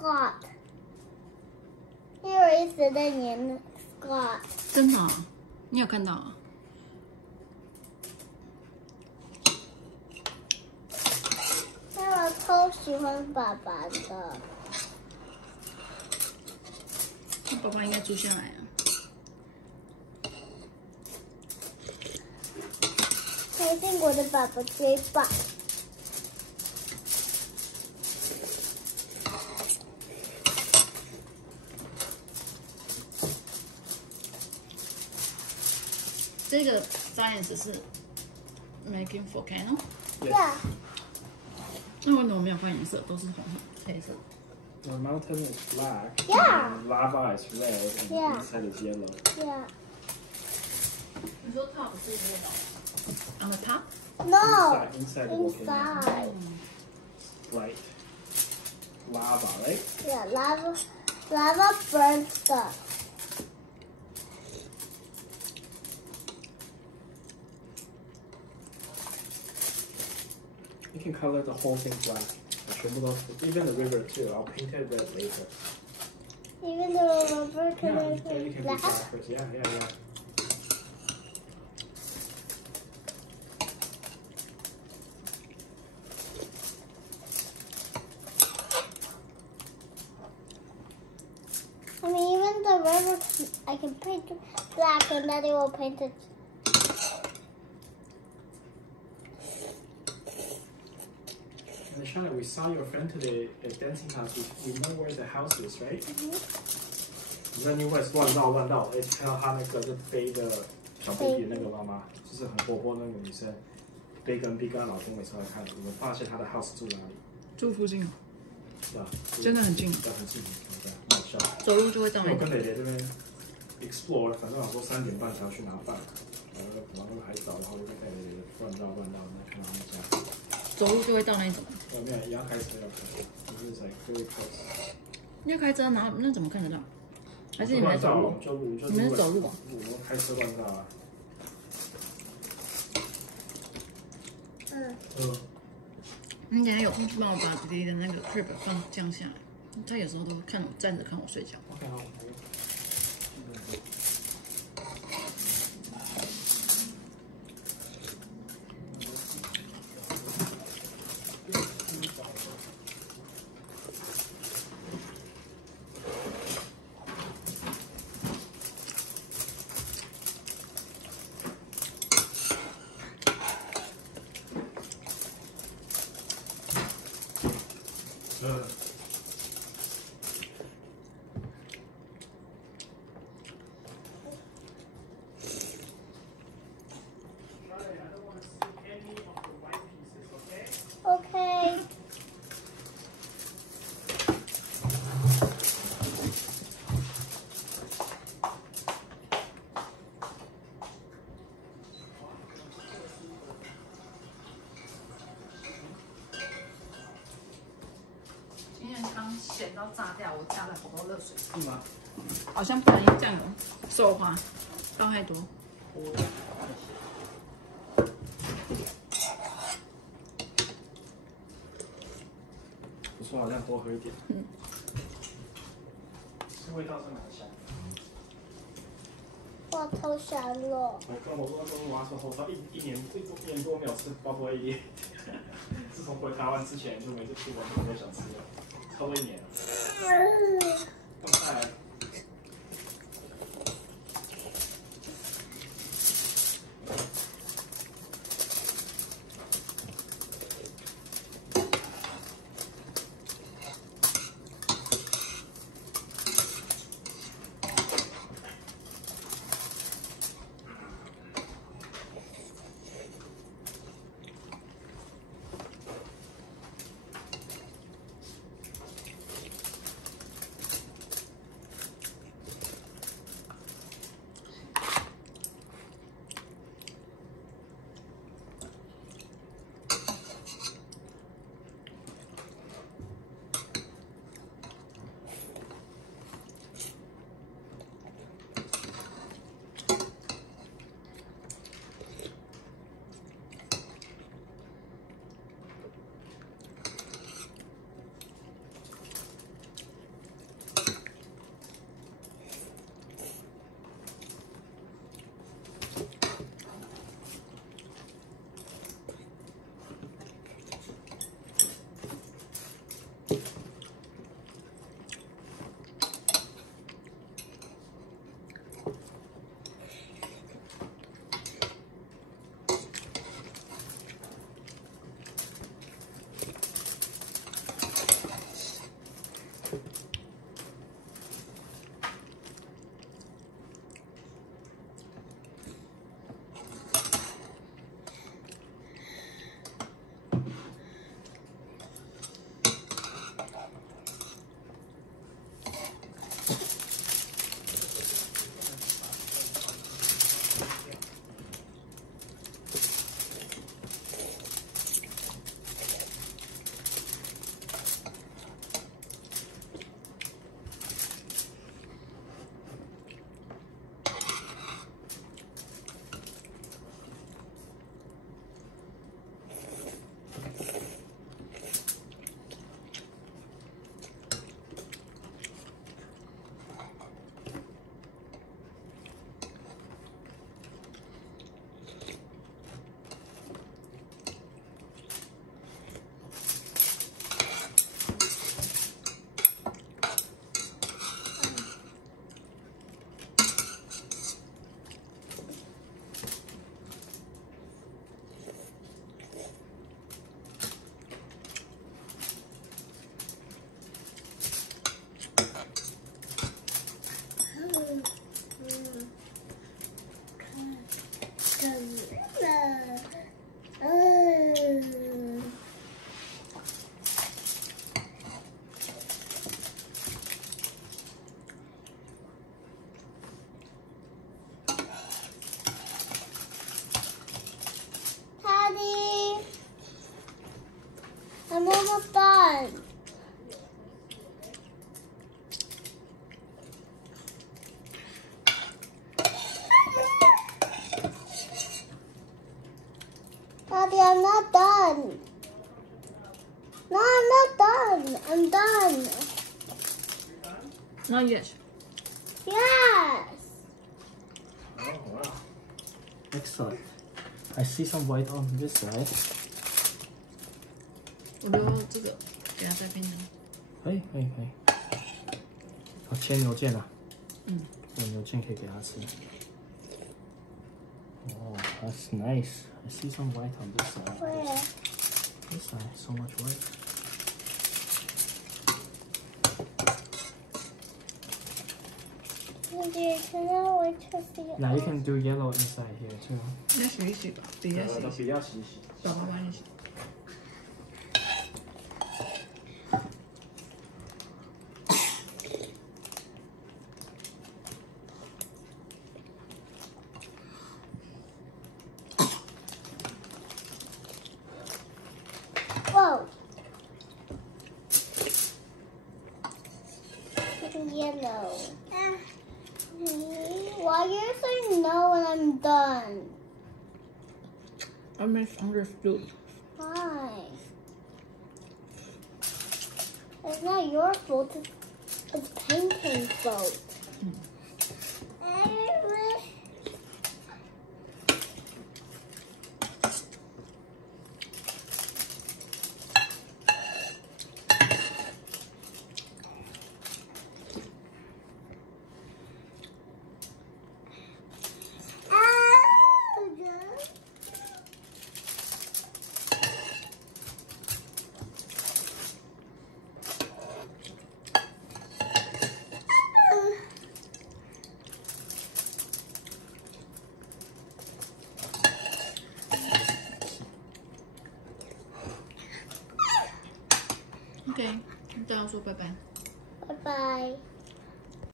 Scott。Here is the name Scott。真的、啊？你有看到啊？我超喜欢爸爸的。那爸爸应该住下来啊。开心果的爸爸最棒。这个 science 是 making volcano。Yeah。那为什么没有换颜色？都是红黑色。The mountain is black. Yeah. And lava is red, and Yeah. inside is yellow. Yeah. 你说 top 是那种 on the top？ No. Inside the volcano. Inside. Bright lava, right? Yeah, lava burns stuff. You can color the whole thing black. Even the river too. I'll paint it red later. Even the rubber Yeah, color you can is do black. black first. Yeah. I mean, even the river, I can paint it black and then it will paint it. And Shana, we saw your friend today at dancing house. We know where the house is, right? Then you was 乱绕，哎，看到她那个是背着小 baby 那个妈妈，就是很活泼那个女生，背跟 B 跟她老公每次来看，我们发现她的 house 住哪里？住附近哦。是吧？真的很近，对，很近，对，很好笑。走路就会到那我跟里。蕾蕾这边 explore，反正我说3点半才要去拿饭，然后还早，然后就带蕾蕾乱绕，那看到他们家。走路就会到那种。没有，也要开车，就是在really close。要开车，然后那怎么看得到？还是你们在走路？你们是走路啊？我们开车乱绕啊。你等下有空去帮我把弟弟的那个 crib 降下来。他有时候都看我站着看我睡觉。OK， 好。Okay. 今天刚咸到炸掉，我加了好多热水。是吗？好像不能这样手滑，放太多。我说好像多喝一点。这味道是蛮香的。我偷香了。我妈说后头一年多没有吃包包一，自从回台湾之前就每次出国都会想吃了，超过1年了。放菜。Daddy, I'm almost done. Daddy, I'm not done. No, I'm not done. I'm done. Not yet. Yes. Oh wow. Excellent. I see some white on this side. 我留这个给它在冰箱。可以。切牛腱啊。嗯。有牛腱可以给它吃。Oh, that's nice. I see some white on this side. Where? This side, so much white. Daddy, can I wait to see it? Now you can do yellow inside here too. 那洗一洗吧，底下洗一洗，比较洗一洗。小花瓣一洗。Whoa. Yellow. Why are you saying no when I'm done? I misunderstood. Why? It's not your fault. It's painting's fault. OK，大家说拜拜。Bye bye.